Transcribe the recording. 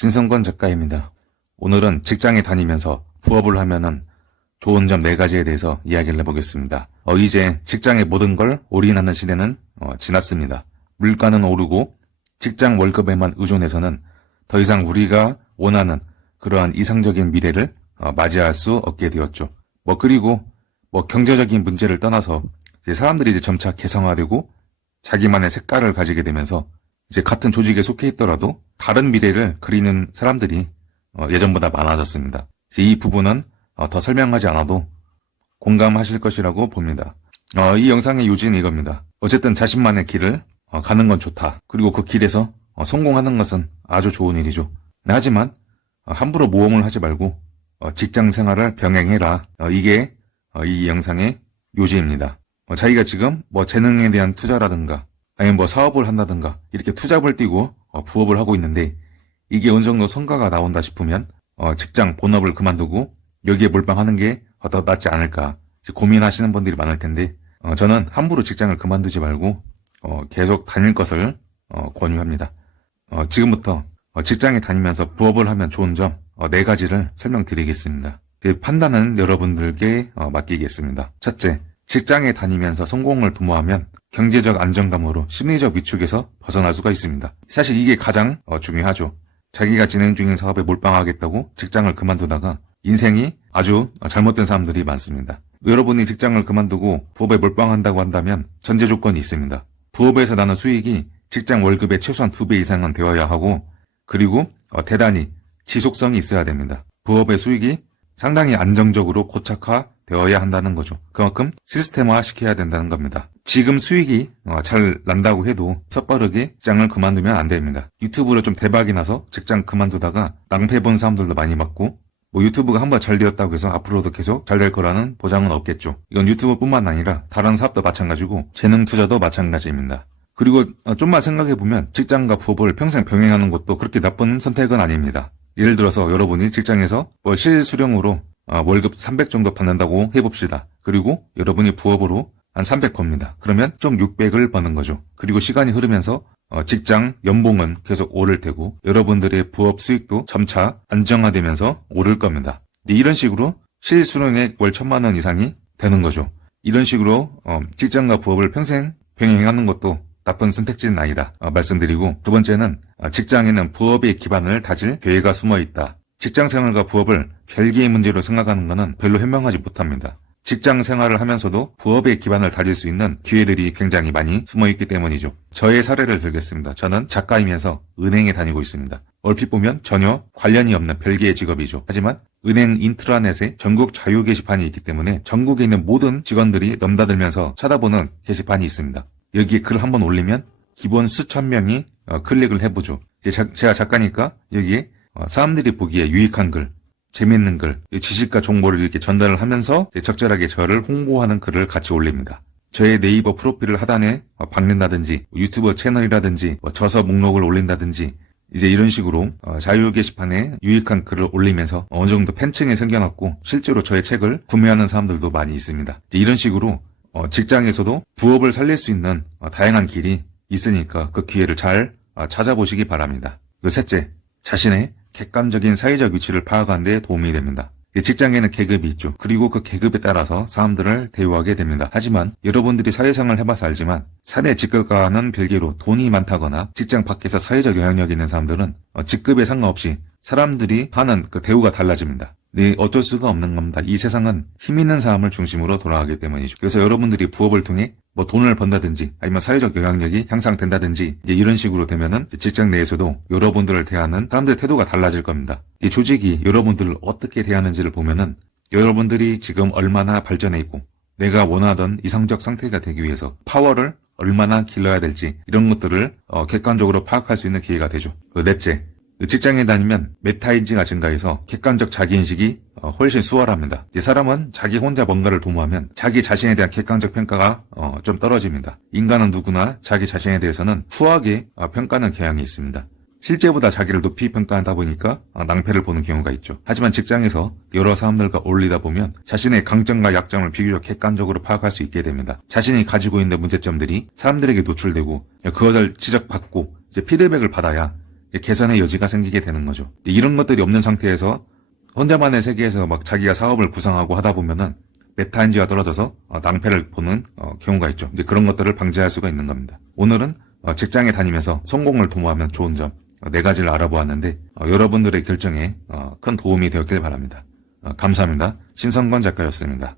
신성권 작가입니다. 오늘은 직장에 다니면서 부업을 하면은 좋은 점 4가지에 대해서 이야기를 해보겠습니다. 이제 직장의 모든 걸 올인하는 시대는 지났습니다. 물가는 오르고 직장 월급에만 의존해서는 더 이상 우리가 원하는 그러한 이상적인 미래를 맞이할 수 없게 되었죠. 그리고 경제적인 문제를 떠나서 이제 사람들이 이제 점차 개성화되고 자기만의 색깔을 가지게 되면서 이제 같은 조직에 속해 있더라도 다른 미래를 그리는 사람들이 예전보다 많아졌습니다. 이 부분은 더 설명하지 않아도 공감하실 것이라고 봅니다. 이 영상의 요지는 이겁니다. 어쨌든 자신만의 길을 가는 건 좋다. 그리고 그 길에서 성공하는 것은 아주 좋은 일이죠. 하지만 함부로 모험을 하지 말고 직장 생활을 병행해라. 이게 이 영상의 요지입니다. 자기가 지금 재능에 대한 투자라든가 아니면 사업을 한다든가 이렇게 투잡을 뛰고 부업을 하고 있는데 이게 어느 정도 성과가 나온다 싶으면 직장 본업을 그만두고 여기에 몰빵하는 게 더 낫지 않을까 고민하시는 분들이 많을 텐데 저는 함부로 직장을 그만두지 말고 계속 다닐 것을 권유합니다. 지금부터 직장에 다니면서 부업을 하면 좋은 점 4가지를 설명드리겠습니다. 그 판단은 여러분들께 맡기겠습니다. 첫째, 직장에 다니면서 성공을 도모하면 경제적 안정감으로 심리적 위축에서 벗어날 수가 있습니다. 사실 이게 가장 중요하죠. 자기가 진행 중인 사업에 몰빵하겠다고 직장을 그만두다가 인생이 아주 잘못된 사람들이 많습니다. 여러분이 직장을 그만두고 부업에 몰빵한다고 한다면 전제 조건이 있습니다. 부업에서 나는 수익이 직장 월급의 최소한 2배 이상은 되어야 하고 그리고 대단히 지속성이 있어야 됩니다. 부업의 수익이 상당히 안정적으로 고착화되어야 한다는 거죠. 그만큼 시스템화 시켜야 된다는 겁니다. 지금 수익이 잘 난다고 해도 섣부르게 직장을 그만두면 안 됩니다. 유튜브로 좀 대박이 나서 직장 그만두다가 낭패 본 사람들도 많이 봤고 유튜브가 한번 잘 되었다고 해서 앞으로도 계속 잘 될 거라는 보장은 없겠죠. 이건 유튜브뿐만 아니라 다른 사업도 마찬가지고 재능 투자도 마찬가지입니다. 그리고 좀만 생각해보면 직장과 부업을 평생 병행하는 것도 그렇게 나쁜 선택은 아닙니다. 예를 들어서 여러분이 직장에서 실수령으로 월급 300 정도 받는다고 해봅시다. 그리고 여러분이 부업으로 한 300 법니다. 그러면 총 600을 버는 거죠. 그리고 시간이 흐르면서 직장 연봉은 계속 오를 테고 여러분들의 부업 수익도 점차 안정화되면서 오를 겁니다. 이런 식으로 실수령액 월 1000만 원 이상이 되는 거죠. 이런 식으로 직장과 부업을 평생 병행하는 것도 나쁜 선택지는 아니다 말씀드리고, 두 번째는 직장에는 부업의 기반을 다질 기회가 숨어있다. 직장생활과 부업을 별개의 문제로 생각하는 것은 별로 현명하지 못합니다. 직장 생활을 하면서도 부업의 기반을 다질 수 있는 기회들이 굉장히 많이 숨어있기 때문이죠. 저의 사례를 들겠습니다. 저는 작가이면서 은행에 다니고 있습니다. 얼핏 보면 전혀 관련이 없는 별개의 직업이죠. 하지만 은행 인트라넷에 전국 자유 게시판이 있기 때문에 전국에 있는 모든 직원들이 넘나들면서 쳐다보는 게시판이 있습니다. 여기에 글을 한번 올리면 기본 수천 명이 클릭을 해보죠. 제가 작가니까 여기에 사람들이 보기에 유익한 글, 재밌는 글, 지식과 정보를 이렇게 전달을 하면서 적절하게 저를 홍보하는 글을 같이 올립니다. 저의 네이버 프로필을 하단에 박는다든지 유튜브 채널이라든지 저서 목록을 올린다든지 이제 이런 식으로 자유 게시판에 유익한 글을 올리면서 어느 정도 팬층이 생겨났고 실제로 저의 책을 구매하는 사람들도 많이 있습니다. 이런 식으로 직장에서도 부업을 살릴 수 있는 다양한 길이 있으니까 그 기회를 잘 찾아보시기 바랍니다. 셋째, 자신의 객관적인 사회적 위치를 파악하는 데 도움이 됩니다. 직장에는 계급이 있죠. 그리고 그 계급에 따라서 사람들을 대우하게 됩니다. 하지만 여러분들이 사회생활을 해봐서 알지만 사내 직급과는 별개로 돈이 많다거나 직장 밖에서 사회적 영향력이 있는 사람들은 직급에 상관없이 사람들이 하는 그 대우가 달라집니다. 어쩔 수가 없는 겁니다. 이 세상은 힘 있는 사람을 중심으로 돌아가기 때문이죠. 그래서 여러분들이 부업을 통해 돈을 번다든지 아니면 사회적 영향력이 향상된다든지 이제 이런 식으로 되면은 직장 내에서도 여러분들을 대하는 사람들의 태도가 달라질 겁니다. 이 조직이 여러분들을 어떻게 대하는지를 보면은 여러분들이 지금 얼마나 발전해 있고 내가 원하던 이상적 상태가 되기 위해서 파워를 얼마나 길러야 될지 이런 것들을 객관적으로 파악할 수 있는 기회가 되죠. 넷째, 직장에 다니면 메타인지가 증가해서 객관적 자기인식이 훨씬 수월합니다. 이 사람은 자기 혼자 뭔가를 도모하면 자기 자신에 대한 객관적 평가가 좀 떨어집니다. 인간은 누구나 자기 자신에 대해서는 후하게 평가하는 경향이 있습니다. 실제보다 자기를 높이 평가하다 보니까 낭패를 보는 경우가 있죠. 하지만 직장에서 여러 사람들과 어울리다 보면 자신의 강점과 약점을 비교적 객관적으로 파악할 수 있게 됩니다. 자신이 가지고 있는 문제점들이 사람들에게 노출되고 그것을 지적받고 이제 피드백을 받아야 이제 개선의 여지가 생기게 되는 거죠. 이런 것들이 없는 상태에서 혼자만의 세계에서 막 자기가 사업을 구상하고 하다 보면은 메타인지가 떨어져서 낭패를 보는 경우가 있죠. 이제 그런 것들을 방지할 수가 있는 겁니다. 오늘은 직장에 다니면서 성공을 도모하면 좋은 점 4가지를 알아보았는데 여러분들의 결정에 큰 도움이 되었길 바랍니다. 감사합니다. 신성건 작가였습니다.